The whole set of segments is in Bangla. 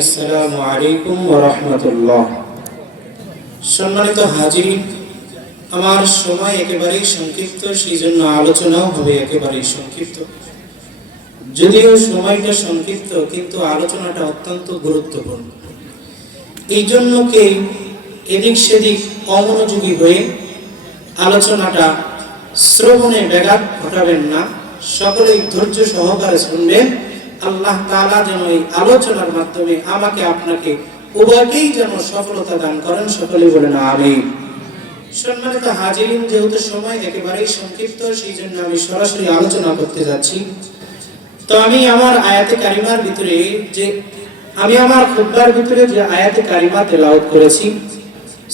আসসালামু আলাইকুম ওয়া রাহমাতুল্লাহ। সম্মানিত হাজিরিন, আমার সময় একেবারেই সংক্ষিপ্ত, সেই জন্য আলোচনাও হবে একেবারেই সংক্ষিপ্ত। যদিও সময়টা সংক্ষিপ্ত, কিন্তু আলোচনাটা অত্যন্ত গুরুত্বপূর্ণ। এই জন্য কেউ এদিক সেদিক অমনোযোগী হয়ে আলোচনাটা শ্রবণে ব্যাঘাত ঘটাবেন না। সকলেই ধৈর্য সহকারে শুনবেন। আল্লাহ তাআলা যেন এই আলোচনার মাধ্যমে আমাকে আপনাকে উভয়কেই যেন সফলতা দান করেন। সকলেই বলেন আমিন। সম্মানিত হাজিরিন, যেহেতু সময় একেবারেই সংক্ষিপ্ত, সেই জন্য আমি সরাসরি আলোচনা করতে যাচ্ছি। তো আমি আমার আয়াতে কারিমার ভিতরে আমার খুতবার ভিতরে যে আয়াতে কারিমা তেলাওয়াত করেছি,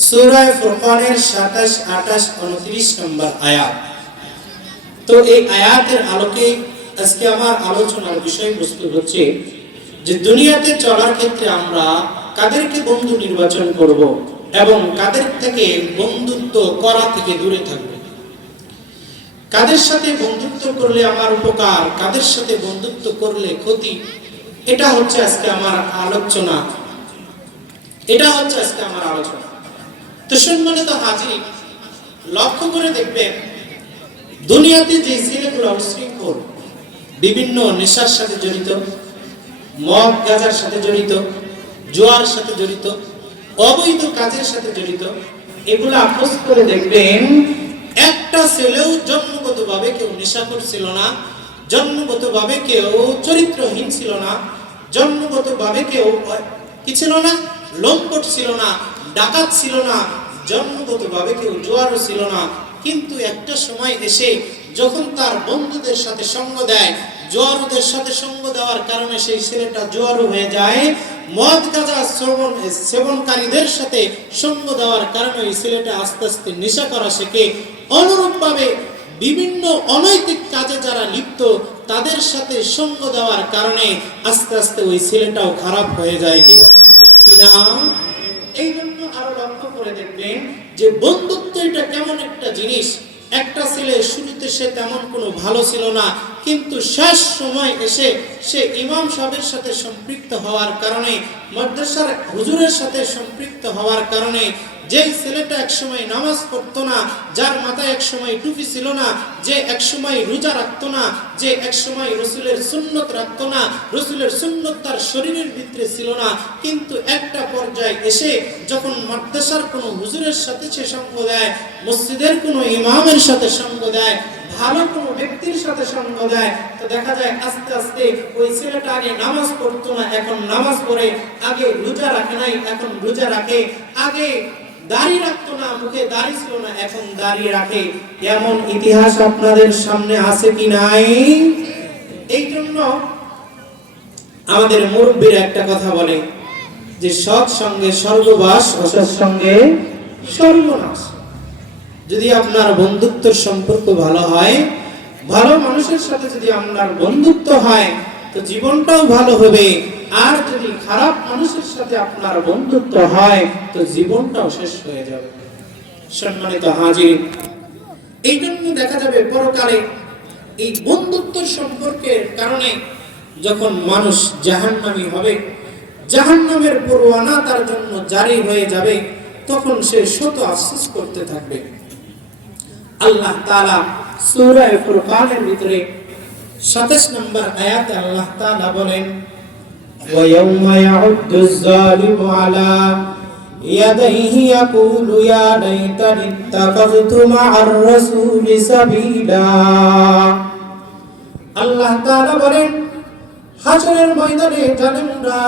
সূরা ফুরকানের 27, 28, 29 নম্বর আয়াত। তো এই আয়াতের আলোকে আজকে আমার আলোচনার বিষয়বস্তু হচ্ছে যে দুনিয়াতে চলার ক্ষেত্রে আমরা কাদেরকে বন্ধু নির্বাচন করব এবং কাদের থেকে বন্ধুত্ব করা থেকে দূরে থাকব। কাদের সাথে বন্ধুত্ব করলে আমার উপকার, কাদের সাথে বন্ধুত্ব করলে ক্ষতি, এটা হচ্ছে আজকে আমার আলোচনা। তো সম্মানিত হাজির, লক্ষ্য করে দেখবেন দুনিয়াতে যে ছেলেগুলো উশৃঙ্খল, বিভিন্ন নেশার সাথে জড়িত, মদ গাঁজার সাথে জড়িত, জুয়ার সাথে জড়িত, অবৈধ কাজের সাথে জড়িত, এগুলো আপোষ করে দেখবেন একটা ছেলেও জন্মগতভাবে কেউ নেশাখোর ছিল না, জন্মগতভাবে কেউ চরিত্রহীন ছিল না, জন্মগতভাবে কেউ কি ছিল না, লম্পট ছিল না, ডাকাত ছিল না, জন্মগতভাবে কেউ জুয়ারও ছিল না। কিন্তু একটা সময় এসে যখন তার বন্ধুদের সাথে সঙ্গ দেয়, জোয়ারুদের সাথে সঙ্গ দেওয়ার কারণে সেই ছেলেটা জোয়ারু হয়ে যায়। মদ গাঁজা সেবনকারীদের সাথে সঙ্গ দেওয়ার কারণে ওই ছেলেটা আস্তে আস্তে নেশা করা শেখে। অনুরূপভাবে বিভিন্ন অনৈতিক কাজে যারা লিপ্ত, তাদের সাথে সঙ্গ দেওয়ার কারণে আস্তে আস্তে ওই ছেলেটাও খারাপ হয়ে যায়। কিনা এই জন্য আরো লক্ষ্য করে দেখবেন যে বন্ধুত্ব এটা কেমন একটা জিনিস। একটা ছেলে শুরুতে সে তেমন কোনো ভালো ছিল না, কিন্তু শেষ সময় এসে সে ইমাম সাহেবের সাথে সম্পৃক্ত হওয়ার কারণে, মাদ্রাসার হুজুরের সাথে সম্পৃক্ত হওয়ার কারণে, যেই ছেলেটা একসময় নামাজ পড়তো না, যার মাথায় একসময় টুপি ছিল না, যে একসময় রোজা রাখতো না, যে একসময় রসুলের সুন্নত রাখতো না, রসুলের সুন্নত তার শরীরের ভিতরে ছিল না, কিন্তু একটা পর্যায়ে এসে যখন মাদ্রাসার কোনো হুজুরের সাথে সে সঙ্গ দেয়, মসজিদের কোনো ইমামের সাথে সঙ্গ দেয়, ভালো কোনো ব্যক্তির সাথে সঙ্গ দেয়, তো দেখা যায় আস্তে আস্তে ওই ছেলেটা আগে নামাজ পড়তো না, এখন নামাজ পড়ে, আগে রোজা রাখে নাই, এখন রোজা রাখে, আগে দাড়ি রাখতো না, মুখে দাড়ি ছিল না, এখন দাড়ি রাখে। এমন ইতিহাস আপনাদের সামনে আছে কি নাই? এই জন্য আমাদের মুরব্বীরা একটা কথা বলে যে সৎ সঙ্গে স্বর্গবাস, অসৎ সঙ্গে সর্বনাশ। যদি আপনার বন্ধুত্বের সম্পর্ক ভালো হয়, ভালো মানুষের সাথে যদি আপনার বন্ধুত্ব হয়, তো জীবনটাও ভালো হবে। আর যদি খারাপ মানুষের সাথে আপনার বন্ধুত্ব হয়, তো জীবনটাও শেষ হয়ে যাবে। সম্মানিত হাজির, এই জন্য দেখা যাবে পরকালে এই বন্ধুত্বের সম্পর্কের কারণে যখন মানুষ জাহান্নামী হবে, জাহান্নামের পরোয়ানা তার জন্য জারি হয়ে যাবে, তখন সে শত আফসোস করতে থাকবে। আল্লাহ তাআলা সূরা ফুরকানের ভিতরে 27 নম্বর আয়াতে আল্লাহ তাআলা বলেন, ওয়া ইয়াউমা ইয়াউদ্দুজ যালিমু আলা ইয়াদাইহি ইয়াকুলু ইয়া লাইতানি ইত্তাখাযতু মা'আর রাসূলি সাবিলা। আল্লাহ তাআলা বলেন, হাশরের ময়দানে জালেমরা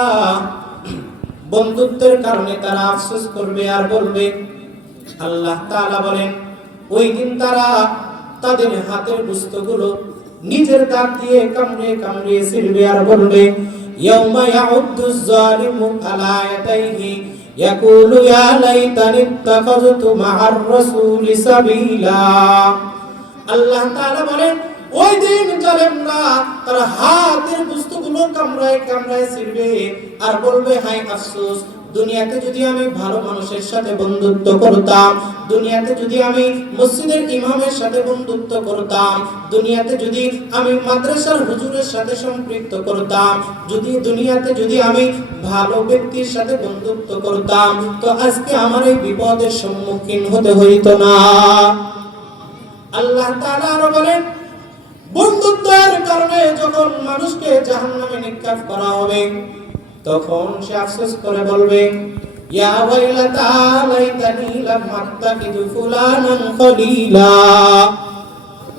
বন্ধুত্বের কারণে তারা আফসোস করবে আর বলবে, আল্লাহ তাআলা বলেন, ওই দিন তারা তাদের হাতের গোশতগুলো নিজের দাঁত দিয়ে কামড়ে কামড়ে ছিঁড়বে আর বলবে, ইয়াউমা ইয়াউদ্দুজ যালিমু আলা ইয়াদাইহি ইয়াকুলু ইয়া লাইতানি ইত্তাখাযতু মা'আর রাসূলি সাবিলা। আল্লাহ তাআলা বলেন, ওই দিন জালেমরা তারা হাতের গোশতগুলো কামড়ায় কামড়ায় ছিঁড়বে আর বলবে, হায় আফসোস, দুনিয়াতে যদি আমি ভালো মানুষের সাথে বন্ধুত্ব করতাম, দুনিয়াতে যদি আমি মসজিদের ইমামের সাথে বন্ধুত্ব করতাম, দুনিয়াতে যদি আমি মাদ্রাসার হুজুরের সাথে সম্পৃক্ত করতাম, দুনিয়াতে যদি আমি ভালো ব্যক্তির সাথে বন্ধুত্ব করতাম, তো আজকে আমার এই বিপদের সম্মুখীন হতে হইতো না। আল্লাহ তাআলা আরো বলেন, বন্ধুত্বের কারণে যখন মানুষকে জাহান্নামে নিক্ষেপ করা হবে, তখন সে আফসোস করে বলবে, ইয়া ওয়াইলাতা লাইতানি লাম আত্তাখিযু ফুলানান খলিলা।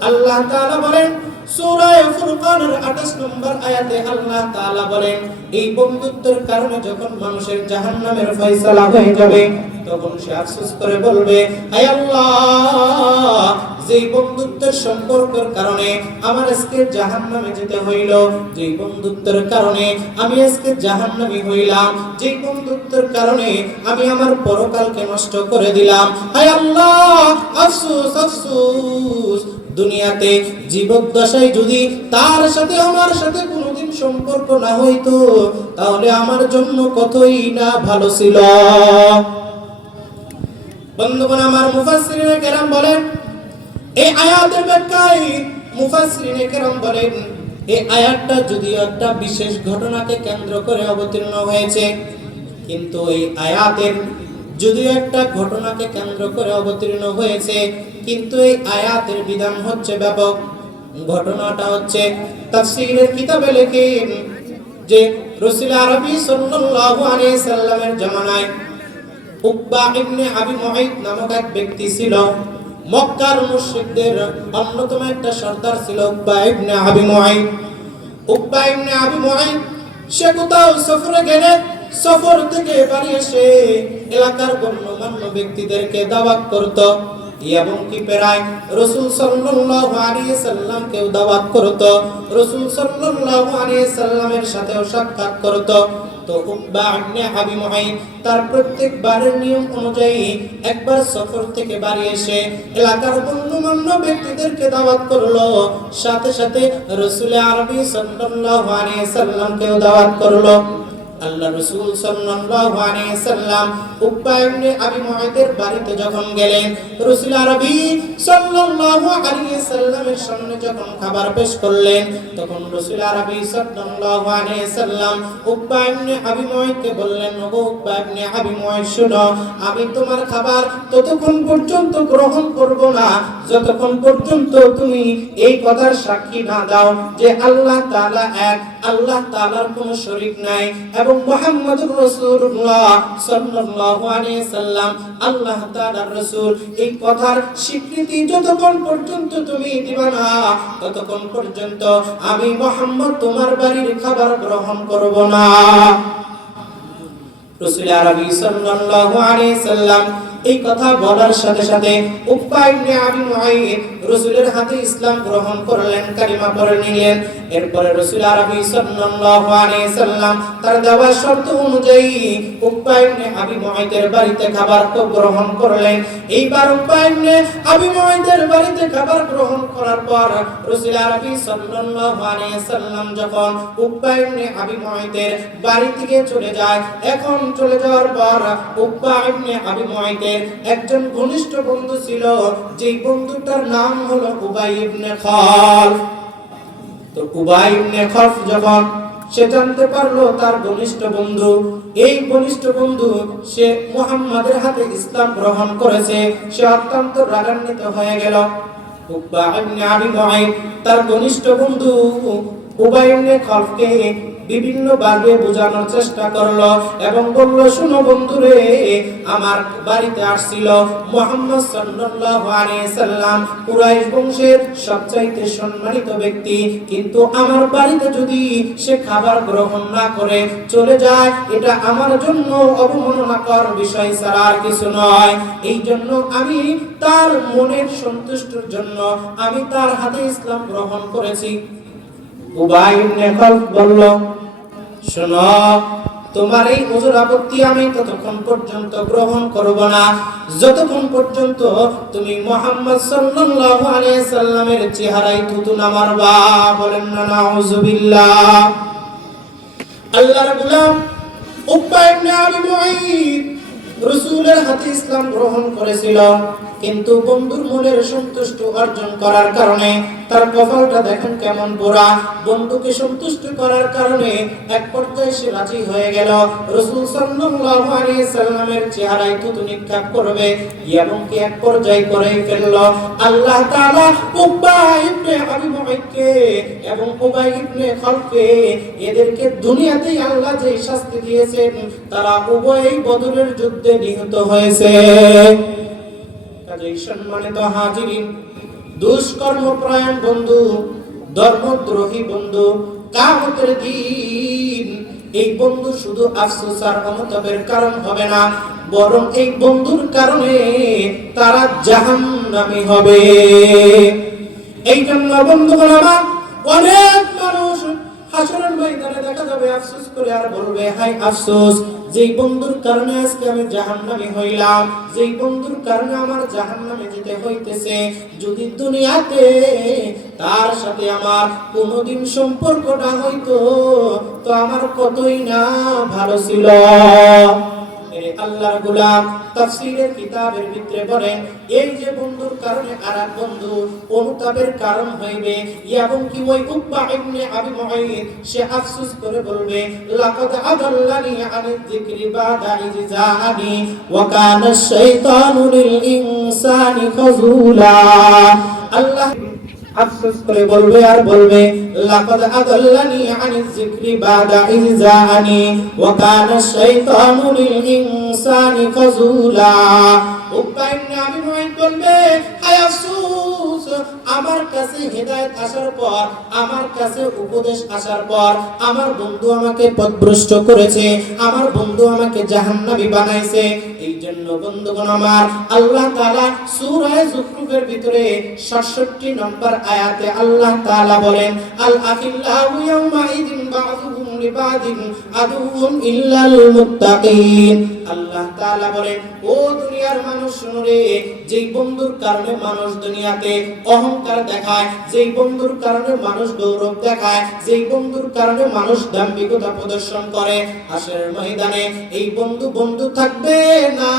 আল্লাহ তাআলা বলেন সূরা ফুরকানের 28 নম্বর আয়াতে আল্লাহ তাআলা বলেন, এই বন্ধুত্বের কারণে যখন মানুষের জাহান্নামের ফয়সালা হয়ে যাবে, তখন সে আফসোস করে বলবে, হে আল্লাহ, যেই বন্ধুত্বের সম্পর্কের কারণে আমার আজকে জাহান্নামে যেতে হইল, যেই বন্ধুত্বের কারণে আমি আজকে জাহান্নামী হইলাম, যেই বন্ধুত্বের কারণে আমি আমার পরকালকে নষ্ট করে দিলাম, হে আল্লাহ, আফসোস আফসোস। দুনিয়াতে জীবদ্দশায় যদি তার সাথে আমার সাথে কোনোদিন সম্পর্ক না হইতো, তাহলে আমার জন্য কতই না ভালো ছিল। বন্ধুগণ আমার, মুফাসসিরিনে কেরাম বলেন, এই আয়াতের ব্যাখ্যায় মুফাসসিরিনে কেরাম বলেন, এই আয়াতটা যদিও একটা বিশেষ ঘটনাকে কেন্দ্র করে অবতীর্ণ হয়েছে, কিন্তু এই আয়াতের যদিও একটা ঘটনাকে কেন্দ্র করে অবতীর্ণ হয়েছে, কিন্তু এই আয়াতের বিধান হচ্ছে ব্যাপক। ঘটনাটা হচ্ছে তাফসীরের কিতাবে লেখেন যে রাসূল আরবী সাল্লাল্লাহু আলাইহি সাল্লামের জামানায় উকবা ইবনে আবি মুআইত নামক এক ব্যক্তি ছিল। মক্কার মুশরিকদের অন্যতম একটা সর্দার ছিল উকবা ইবনে আবি মুআইত। উকবা ইবনে আবি মুআইত সে কোথাও সফরে গেলে সফর থেকে বাড়ি এসে এলাকার গণ্যমান্য ব্যক্তিদেরকে দাওয়াত করত, এবং কি প্রায় রাসূল সাল্লাল্লাহু আলাইহি সাল্লামকেও দাওয়াত করত, রাসূল সাল্লাল্লাহু আলাইহি সাল্লামের সাথেও সাক্ষাৎ করত। তো উকবা ইবনে আবি মুআইত তার প্রত্যেকবারের নিয়ম অনুযায়ী একবার সফর থেকে বাড়ি এসে এলাকার গণ্যমান্য ব্যক্তিদেরকে দাওয়াত করলো, সাথে সাথে রাসূল আরবী সাল্লাল্লাহু আলাইহি সাল্লামকেও দাওয়াত করলো। আল্লাহ রাসূল সাল্লাল্লাহু আলাইহি সাল্লাম উকবা ইবনে আবি মুআইতের বাড়িতে যখন গেলেন, রাসূল আরবী সাল্লাল্লাহু আলাইহি সাল্লামের সামনে যখন খাবার পেশ করলেন, তখন রাসূল আরবী সাল্লাল্লাহু আলাইহি সাল্লাম উকবা ইবনে আবি মুআইতকে বললেন, ও উকবা ইবনে আবি মুআইত, শোনো, আমি তোমার খাবার ততক্ষণ পর্যন্ত গ্রহণ করব না যতক্ষণ পর্যন্ত তুমি এই কথার সাক্ষী না দাও যে আল্লাহ তাআলা এক, আল্লাহ তাআলার কোনো শরীক নাই, এবং মুহাম্মদুর রাসূলুল্লাহ সাল্লাল্লাহু আলাইহি সাল্লাম আল্লাহ তাআলার রাসূল। এই কথার স্বীকৃতি যতক্ষণ পর্যন্ত তুমি দিবা না, ততক্ষণ পর্যন্ত আমি মুহাম্মদ তোমার বাড়ির খাবার গ্রহণ করব না। রাসূল আরবী সাল্লাল্লাহু আলাইহি সাল্লাম এই কথা বলার সাথে সাথে উকবা ইবনে আবি মুআইত রাসূলের হাতে ইসলাম গ্রহণ করলেন, কালিমা পড়ে নিলেন। এরপরে রাসূল আরবী সাল্লাল্লাহু আলাইহি সাল্লাম তার দেওয়া শর্ত অনুযায়ী উকবা ইবনে আবি মুআইতের বাড়িতে খাবার গ্রহণ করলেন। এইবার উকবা ইবনে আবি মুআইতের বাড়িতে খাবার গ্রহণ করার পর রাসূল আরবী সাল্লাল্লাহু আলাইহি সাল্লাম যখন উকবা ইবনে আবি মুআইতের বাড়ি থেকে চলে যায়, এখন চলে যাওয়ার পর উকবা ইবনে আবি মুআইতের একজন ঘনিষ্ঠ বন্ধু ছিল, যেই বন্ধুটার নাম হলো উবাই ইবনে খালফ। তো উবাই ইবনে খালফ যখন সে জানতে পারলো তার ঘনিষ্ঠ বন্ধু, এই ঘনিষ্ঠ বন্ধু সে মুহাম্মাদের হাতে ইসলাম গ্রহণ করেছে, সে অত্যন্ত রাগান্বিত হয়ে গেল। উকবা ইবনে আবি মুআইত তার ঘনিষ্ঠ বন্ধু উবাই ইবনে খালফকে বিভিন্ন ভাবে বোঝানোর চেষ্টা করলো এবং বলল, শুনো বন্ধুরে, আমার বাড়িতে আসছিল মুহাম্মদ সাল্লাল্লাহু আলাইহি সাল্লাম, কুরাইশ বংশের সবচাইতে সম্মানিত ব্যক্তি, কিন্তু আমার বাড়িতে যদি সে খাবার গ্রহণ না করে চলে যায়, এটা আমার জন্য অবমাননাকর বিষয় ছাড়া আর কিছু নয়। এই জন্য আমি তার মনের সন্তুষ্টির জন্য আমি তার হাতে ইসলাম গ্রহণ করেছি। উবাই ইবনে খালফ বলল, শোনো, তোমার এই ওজর আপত্তি আমি ততক্ষণ পর্যন্ত গ্রহণ করব না যতক্ষণ পর্যন্ত তুমি মুহাম্মদ সাল্লাল্লাহু আলাইহি সাল্লামের চেহারায় থুতু না মারবা। বলেন না নাউযুবিল্লাহ। আল্লাহর গোলাম উকবা ইবনে আবি মুঈত রাসূলের হাতে ইসলাম গ্রহণ করেছিল, কিন্তু বন্ধুর মনের সন্তুষ্টি অর্জন করার কারণে তার কপালটা দেখেন কেমন পোড়া। বন্ধুকে সন্তুষ্ট করার কারণে এক পর্যায়ে সে রাজি হয়ে গেল রাসূল সাল্লাল্লাহু আলাইহি সাল্লামের চেহারায় থুতু নিক্ষেপ করবে এবং কি এক পর্যায়ে করে ফেলল। আল্লাহ তাআলা উকবা ইবনে আবি মুঈতকে এবং উবাই ইবনে খালফকে এদেরকে দুনিয়াতেই আল্লাহ যে শাস্তি দিয়েছেন, তারা উভয়ই বদরের যুদ্ধে নিহত হয়েছে। কাজেই সম্মানিত হাজিরিন, দুষ্কর্মপরায়ণ বন্ধু, ধর্মদ্রোহী বন্ধু, কিয়ামতের দিন এই বন্ধু শুধু আফসোস আর অনুতাপের কারণ হবে না, বরং এই বন্ধুর কারণে তারা জাহান্নামী হবে। এই জন্য বন্ধুগণ আমার, অনেক মানুষ হাসরের ময়দানে দেখা যাবে আফসোস করে আর বলবে, হায় আফসোস, যেই বন্ধুর কারণে আজকে আমি জাহান্নামী হইলাম, যেই বন্ধুর কারণে আমার জাহান্নামে যেতে হইতেছে। যদি দুনিয়াতে তার সাথে আমার কোনোদিন সম্পর্ক না হইতো তো আমার কতই না ভালো ছিল। আল্লাহর গোলাম তাফসীরের কিতাবের ভিতরে বলেন, এই যে বন্ধুর কারণে আরেক বন্ধু অনুতাপের কারণ হইবে, এবং কি ওই উকবা ইবনে আবি মুঈত সে আফসোস করে বলবে, লাকাদ আদাল্লানি আনি যিকরি বাদা ইয জাআনি ওয়া কানা আশ-শাইতানু লিল ইনসানি খাযুলা। আল্লাহ আফসোস করে বলবে আর বলবে, লাকাদ আদাল্লানি আনিয যিকরি বাদা ইয জাআনি ওয়া কানা আশ-শাইতানু লিল ইনসানি খাযুলা। উকবা ইবনে আবি মুঈত বলবে, হায় আফসোস, আমার কাছে হেদায়েত আসার পর, আমার কাছে উপদেশ আসার পর আমার বন্ধু আমাকে পথভ্রষ্ট করেছে, আমার বন্ধু আমাকে জাহান্নামী বানাইছে। এই জন্য বন্ধুগণ আমার, আল্লাহ তাআলা সূরা যুখরুফের ভিতরে ৬৭ নম্বর আয়াতে আল্লাহ তাআলা বলেন, আল আখিল্লাহু ইয়াওমা ইযিন বা'যুহুম লিবা'যিন আদুউন ইল্লাল মুত্তাকিন। আল্লাহ তাআলা বলেন, ও দুনিয়ার মানুষ শুনো রে, যেই বন্ধুর কারণে মানুষ দুনিয়াতে অহংকার দেখায়, যেই বন্ধুর কারণে মানুষ গৌরব দেখায়, যেই বন্ধুর কারণে মানুষ দাম্ভিকতা প্রদর্শন করে, হাসরের ময়দানে এই বন্ধু বন্ধু থাকবে না।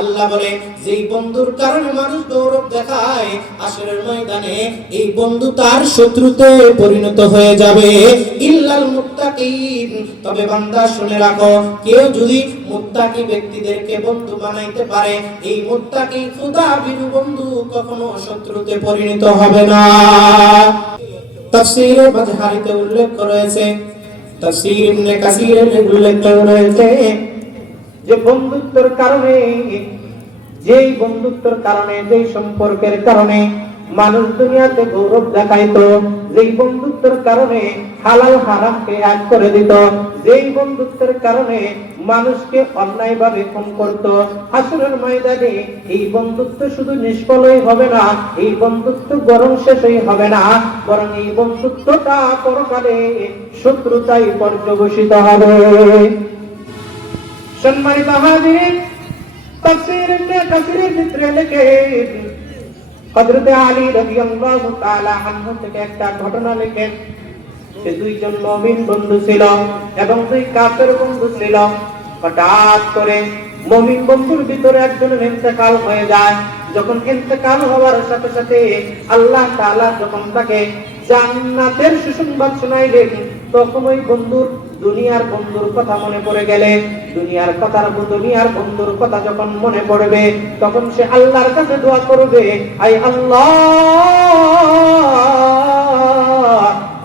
আল্লাহ বলে, যেই বন্ধুর কারণে মানুষ গৌরব দেখায়, হাসরের ময়দানে এই বন্ধু তার শত্রুতে পরিণত হয়ে যাবে। ইল্লাল মুত্তাকিন, তবে বান্দা শুনে রাখো, কেউ যদি মুত্তাকি ব্যক্তিদেরকে বন্ধু বানাইতে পারে, এই মুত্তাকি খোদাভীরু বন্ধু কখনো শত্রুতে পরিণত হবে না। তাফসীরে মাজহারিতে উল্লেখ রয়েছে, তাফসীর ইবনে কাসীরের উল্লেখ রয়েছে যে বন্ধুত্বের কারণে, যেই বন্ধুত্বের কারণে, যেই সম্পর্কের কারণে মানুষ দুনিয়াতে গৌরব দেখাইতো, যেই বন্ধুত্বের কারণে হালাল হারামকে এক করে দিত, যেই বন্ধুত্বের কারণে মানুষকে অন্যায়ভাবে খুন করত, হাসরের ময়দানে এই বন্ধুত্ব শুধু নিষ্ফলই হবে না, এই বন্ধুত্ব বরং শেষই হবে না, বরং এই বন্ধুত্বটা পরকালে শত্রুতায় পর্যবসিত হবে। সম্মানিত হাজির, তাফসীর ইবনে কাসীরের ভিতরে লেখে, হযরত আলী রাদিয়াল্লাহু তাআলা আনহু থেকে একটা ঘটনা লেখেন। সে দুইজন মুমিন বন্ধু ছিল এবং দুই কাফের বন্ধু ছিল। হঠাৎ করে মুমিন বন্ধুর ভিতরে একজনের ইন্তেকাল হয়ে যায়। যখন ইন্তেকাল হওয়ার সাথে সাথে আল্লাহ তাআলা যখন তাকে জান্নাতের সুসংবাদ শোনাইলেন, তখন ওই বন্ধুর, দুনিয়ার বন্ধুর কথা মনে পড়ে গেলে, দুনিয়ার বন্ধুর কথা যখন মনে পড়বে, তখন সে আল্লাহর কাছে দোয়া করবে, আয় আল্লাহ,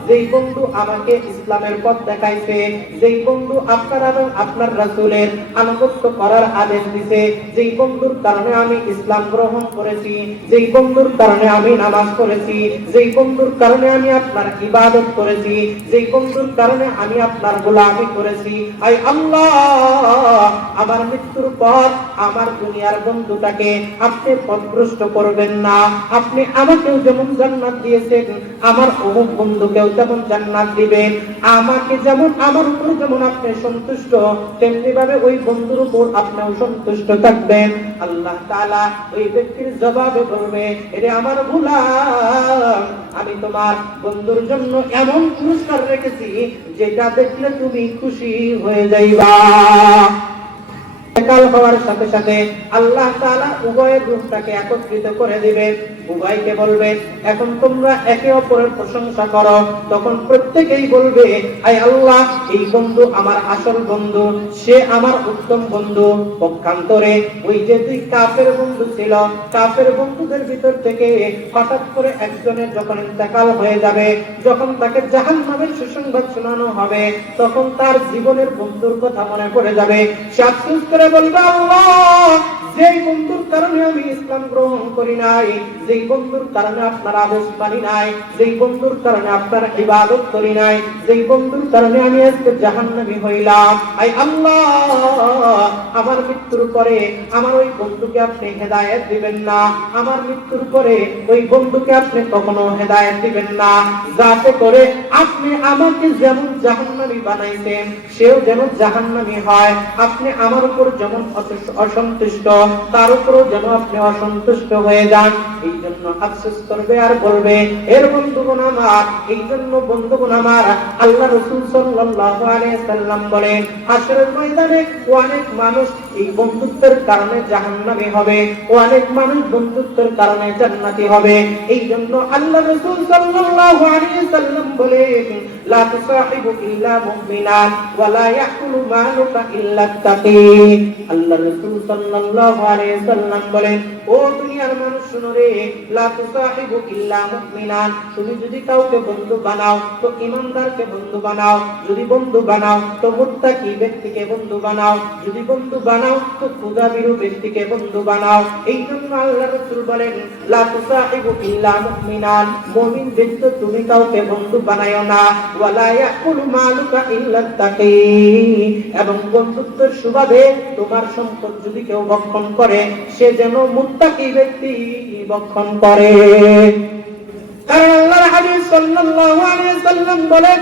যেই বন্ধু আমাকে ইসলামের পথ দেখাইছে, যেই বন্ধু আপনার এবং আপনার রাসূলের আনুগত্য করার আদেশ দিয়েছে, যেই বন্ধুর কারণে আমি ইসলাম গ্রহণ করেছি, যেই বন্ধুর কারণে আমি নামাজ পড়েছি, যেই বন্ধুর কারণে আমি আপনার ইবাদত করেছি, যেই বন্ধুর কারণে আমি আপনার গোলামি করেছি, আয় আল্লাহ, আমার মৃত্যুর পর আমার দুনিয়ার বন্ধুটাকে আপনি পথভ্রষ্ট করবেন না। আপনি আমাকেও যেমন জান্নাত দিয়েছেন, আমার অমুক বন্ধুকেও তেমন জান্নাত জান্নাত দিবে। আমাকে যেমন, আমার উপর যেমন আপনি সন্তুষ্ট, তেমনি ভাবে ওই বন্ধুর উপর আপনিও সন্তুষ্ট থাকবেন। আল্লাহ তাআলা ওই ব্যক্তির জবাবে বলবে, এরে আমার গোলাম, আমি তোমার বন্ধুর জন্য এমন পুরস্কার রেখেছি যেটা দেখলে তুমি খুশি হয়ে যাইবা। কাল হওয়ার সাথে সাথে আল্লাহ তাআলা উভয়ের রূহটাকে একত্রিত করে দিবে। উভয়কে বলবে, এখন তোমরা একে অপরের প্রশংসা করো। তখন প্রত্যেকেই বলবে, আয় আল্লাহ, এই বন্ধু আমার আসল বন্ধু, সে আমার উত্তম বন্ধু। পক্ষান্তরে ওই যে দুই কাফের বন্ধু ছিল, কাফের বন্ধুদের ভিতর থেকে হঠাৎ করে একজনের যখন ইন্তেকাল হয়ে যাবে, যখন তাকে জাহান্নামের সুসংবাদ শোনানো হবে, তখন তার জীবনের বন্ধুর কথা মনে পড়ে যাবে। সে আফসোস করে বলবে, আল্লাহ, যেই বন্ধুর কারণে আমি ইসলাম গ্রহণ করি নাই, যেই বন্ধুর কারণে আপনার আদেশ মানি নাই, যেই বন্ধুর কারণে আপনার ইবাদত করি নাই, যেই বন্ধুর কারণে আমি আজকে জাহান্নামী হইলাম, আয় আল্লাহ, আমার মৃত্যুর পরে আমার ওই বন্ধুকে আপনি হেদায়েত দিবেন না। আমার মৃত্যুর পরে ওই বন্ধুকে আপনি কখনো হেদায়েত দিবেন না, যাতে করে আপনি আমাকে যেমন জাহান্নামী বানাইছেন, সেও যেন জাহান্নামী হয়। আপনি আমার উপর যেমন অসন্তুষ্ট, তার উপরও যেন আপনি অসন্তুষ্ট হয়ে যান। এই জন্য আফসোস করবে আর বলবে, এর বন্ধুগণ আমার, এই জন্য বন্ধুগণ আমার, আল্লাহ রাসূল সাল্লাল্লাহু আলাইহি সাল্লাম বলেন, হাশরের ময়দানে অনেক মানুষ এই বন্ধুত্বের কারণে জাহান্নামী হবে, অনেক মানুষ বন্ধুত্বের কারণে জান্নাতি হবে। এই জন্য আল্লাহ রাসূল সাল্লাল্লাহু আলাইহি সাল্লাম বলেন, লা তুসাহিবু ইল্লা মুমিনান ওয়া লা ইয়াকুলু মালুকা ইল্লা তাকী। আল্লাহ রাসূল সাল্লাল্লাহু আলাইহি সাল্লাম বলেন, ও দুনিয়ার মানুষ শুনো রে, লা তুসাহিবু ইল্লা মুমিনান, তুমি যদি কাউকে বন্ধু বানাও তো ঈমানদারকে বন্ধু বানাও, যদি বন্ধু বানাও তো মুত্তাকি ব্যক্তিকে বন্ধু বানাও, যদি বন্ধু বানাও তো খোদাভীরু ব্যক্তিকে বন্ধু বানাও। এই জন্য আল্লাহ রাসূল বলেন, লা তুসাহিবু ইল্লা মুমিনান, মুমিন ব্যক্তি তুমি কাউকে বন্ধু বানায়ো না, ওয়া লা ইয়াকুলু মালুকা ইল্লা তাকী, এবং বন্ধুত্বের সুবাদে তোমার সম্পদ যদি কেউ ভক্ষণ করে, সে যেন মুত্তাকি ব্যক্তি ভক্ষণ করে। কারণ আল্লাহর হাবিব সাল্লাল্লাহু আলাইহি সাল্লাম বলেন,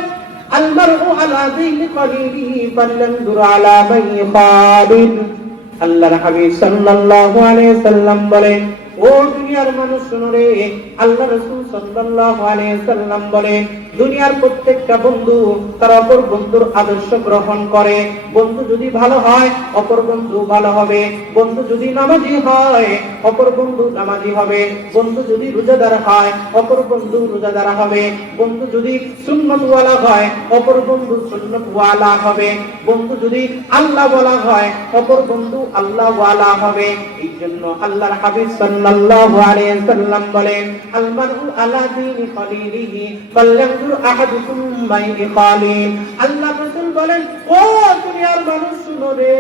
আল মারউ আলা দীনি কলিলিহি ফালয়ানজুর আলা মান ইখালিল। আল্লাহর হাবিব সাল্লাল্লাহু আলাইহি সাল্লাম বলেন, ও দুনিয়ার মানুষ শুনো রে, আল্লাহ রাসূল সাল্লাল্লাহু আলাইহি সাল্লাম বলেন, দুনিয়ার প্রত্যেকটা বন্ধু তার অপর বন্ধুর আদর্শ গ্রহণ করে। বন্ধু যদি ভালো হয়, অপর বন্ধু ভালো হবে। বন্ধু যদি নামাজি হয়, অপর বন্ধু নামাজি হবে। বন্ধু যদি রোজাদার হয়, অপর বন্ধু রোজাদার হবে। বন্ধু যদি সুন্নতওয়ালা হয়, অপর বন্ধু সুন্নতওয়ালা হবে। বন্ধু যদি আল্লাহওয়ালা হয়, অপর বন্ধু আল্লাহওয়ালা হবে। এই জন্য আল্লাহর হাবিব সাল্লাল্লাহু আলাইহি সাল্লাম বলেন, আল মারউ আলা দীনি খলিলিহি ফালয়ানজুর আহাদুকুম মান ইখালিল। আল্লাহ রাসূল বলেন, ও দুনিয়ার মানুষ শুনো রে,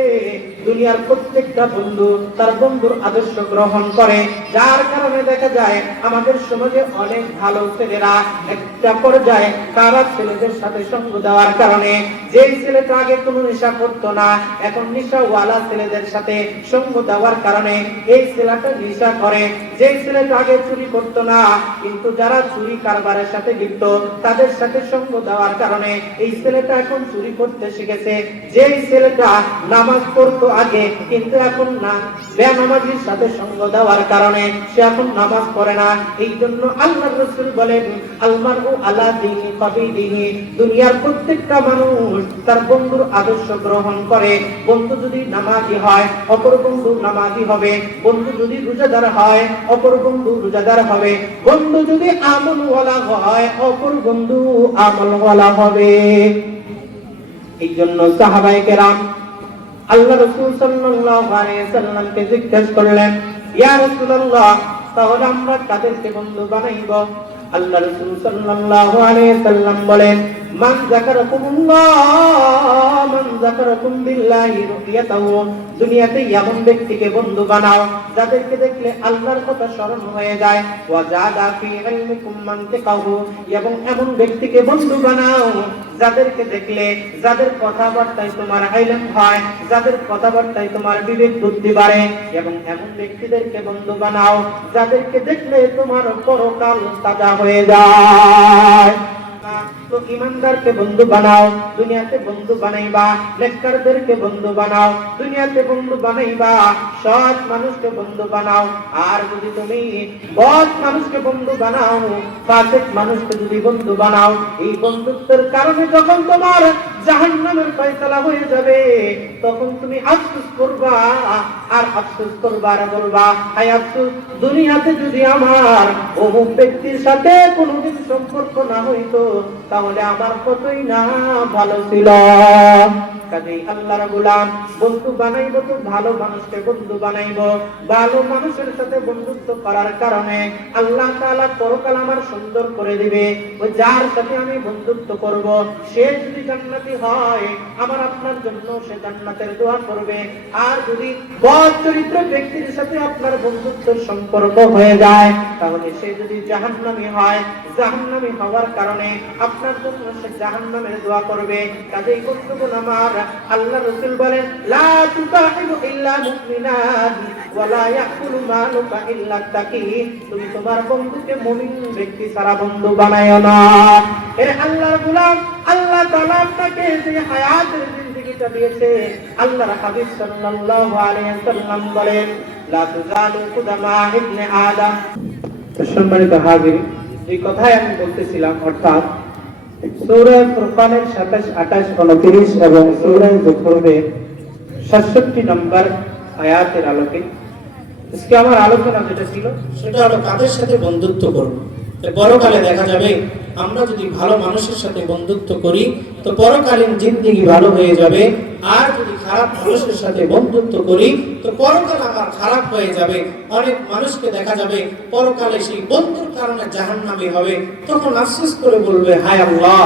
দুনিয়ার প্রত্যেকটা বন্ধু তার বন্ধুর আদর্শ গ্রহণ করে। যার কারণে দেখা যায় আমাদের সমাজে অনেক ভালো ছেলেরা একটা পর্যায়ে খারাপ ছেলেদের সাথে সঙ্গ দেওয়ার কারণে, যেই ছেলেটা আগে কোনো নেশা করতো না, এখন নেশাওয়ালা ছেলেদের সাথে সঙ্গ দেওয়ার কারণে এই ছেলেটা নেশা করে। যেই ছেলেটা আগে চুরি করতো না, কিন্তু যারা চুরি কারবারের সাথে লিপ্ত তাদের সাথে সঙ্গ দেওয়ার কারণে এই ছেলেটা এখন চুরি করতে শিখেছে। যেই ছেলেটা নামাজ পড়তো আগে, কিন্তু এখন না, বেনামাজির সাথে সঙ্গ দেওয়ার কারণে সে এখন নামাজ পড়ে না। এই জন্য আল্লাহ রাসূল বলেন, আল মারউ আলা দীনি কলিলিহি, দুনিয়ার প্রত্যেকটা মানুষ তার বন্ধুর আদর্শ গ্রহণ করে। বন্ধু যদি নামাজি হয়, অপর বন্ধু নামাজি হবে। বন্ধু যদি রোজাদার হয়, অপর বন্ধু রোজাদার হবে। বন্ধু যদি আমলওয়ালা হয়, অপর বন্ধু আমলওয়ালা হবে। এই জন্য সাহাবায়ে কেরাম আল্লাহ রাসূল সাল্লাল্লাহু আলাইহি সাল্লামকে জিজ্ঞাসা করলেন, ইয়া রাসূলুল্লাহ, তাহলে আমরা কাদেরকে বন্ধু বানাইব? আল্লাহ রাসূল সাল্লাল্লাহু আলাইহি সাল্লাম বলেন, মান যাকারাকুমুল্লাহ মান যাকারাকুম বিল্লাহি রুয়াতাহু, দুনিয়াতে এমন ব্যক্তিকে বন্ধু বানাও যাদেরকে দেখলে আল্লাহর কথা স্মরণ হয়ে যায়। ওয়া জাদা ফি ইলমিকুম মানতিকাহু, এবং এমন ব্যক্তিকে বন্ধু বানাও যাদেরকে দেখলে, যাদের কথাবার্তায় তোমার ইলম হয়, যাদের কথাবার্তায় তোমার বিবেক বুদ্ধি বাড়ে। এবং এমন ব্যক্তিদেরকে বন্ধু বানাও যাদেরকে দেখলে তোমার পরকাল তাজা হয়ে যায়। না, তো ইমানদারকে বন্ধু বানাও, দুনিয়াতে বন্ধু বানাইবা। নেককারদেরকে বন্ধু বানাও, দুনিয়াতে বন্ধু বানাইবা। সৎ মানুষকে বন্ধু বানাও। আর যদি তুমি বদ মানুষকে বন্ধু বানাও, ফাসিক মানুষকে যদি বন্ধু বানাও, এই বন্ধুত্বের কারণে যখন তোমার জাহান্নামের ফয়সালা হয়ে যাবে, তখন তুমি আফসোস করবা। আর আফসোস করবা আর বলবা, হায় আফসোস, দুনিয়াতে যদি আমার অমুক ব্যক্তির সাথে কোনোদিন সম্পর্ক না হইতো, তাহলে আমার কতই না ভালো ছিল। কাজেই আল্লাহর গোলাম বন্ধু বানাইবো তো ভালো মানুষকে বন্ধু বানাইবো। ভালো মানুষের সাথে বন্ধুত্ব করার কারণে আল্লাহ তাআলা পরকাল আমার সুন্দর করে দিবে। ওই যার সাথে আমি বন্ধুত্ব করব, সে যদি জান্নাতি হয়, আমার আপনার জন্য সে জান্নাতের দোয়া করবে। আর যদি বদ চরিত্র ব্যক্তির সাথে আপনার বন্ধুত্বের সম্পর্ক হয়ে যায়, তাহলে সে যদি জাহান্নামী হয়, জাহান্নামী হওয়ার কারণে আপনার জন্য সে জাহান্নামের দোয়া করবে। কাজেই বন্ধুগণ আমার, আল্লাহ রাসূল বলেন, লা তুসাহিবু ইল্লা মুমিনান ওয়া লা ইয়াকুলু মালুকা ইল্লা তাকি। তুমি তোমার বন্ধুকে মুমিন ব্যক্তি ছাড়া বন্ধু বানায়ো না। এর আল্লাহর গোলাম, আল্লাহ তাআলা আপনাকে যে হায়াতের জিন্দেগিটা দিয়েছে, আল্লাহর হাবিব সাল্লাল্লাহু আলাইহি ওয়াসাল্লাম বলেন, লা তুজালু কুদামা ইবনে আদম। সম্মানিত হাজির, এই কথাই আমি বলতেছিলাম, অর্থাৎ সূরা ফুরকানের 27, 28, 29 এবং সূরা যুখরুফের 67 নম্বর আয়াতের আলোকে আজকে আমার আলোচনা যেটা ছিল, সেটা হলো কাদের সাথে বন্ধুত্ব করব। পরকালে দেখা যাবে আমরা যদি ভালো মানুষের সাথে বন্ধুত্ব করি তো পরকালীন জিন্দেগি ভালো হয়ে যাবে। আর যদি খারাপ মানুষের সাথে বন্ধুত্ব করি তো পরকাল আমার খারাপ হয়ে যাবে। অনেক মানুষকে দেখা যাবে পরকালে সেই বন্ধুর কারণে জাহান্নামী হবে। তখন আফসোস করে বলবে, হায় আল্লাহ,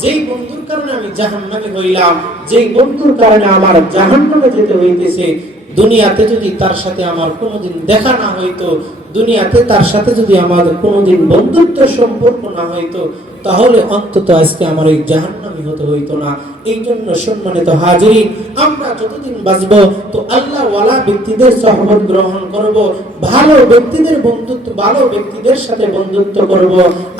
যেই বন্ধুর কারণে আমি জাহান্নামী হইলাম, যেই বন্ধুর কারণে আমার জাহান্নামে যেতে হইতেছে, দুনিয়াতে যদি তার সাথে আমার কোনোদিন দেখা না হইতো, দুনিয়াতে তার সাথে যদি আমাদের কোনোদিন বন্ধুত্বের সম্পর্ক না হইতো, তাহলে অন্তত আজকে আমার এই জাহান্নামী হতে হইতো না। এই জন্য সম্মানিত হাজিরিন, আমরা যতদিন বাঁচব তো আল্লাহ ওয়ালা ব্যক্তিদের সহবত গ্রহণ করব, ভালো ব্যক্তিদের বন্ধুত্ব, ভালো ব্যক্তিদের সাথে বন্ধুত্ব করব।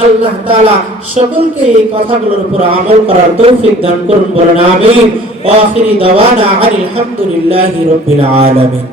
আল্লাহ তাআলা সকলকে এই কথাগুলোর উপর আমল করার তৌফিক দান করুন, বলেন আমিন। ওয়া আখিরি দাওয়ানা আলহামদুলিল্লাহি রাব্বিল আলামিন।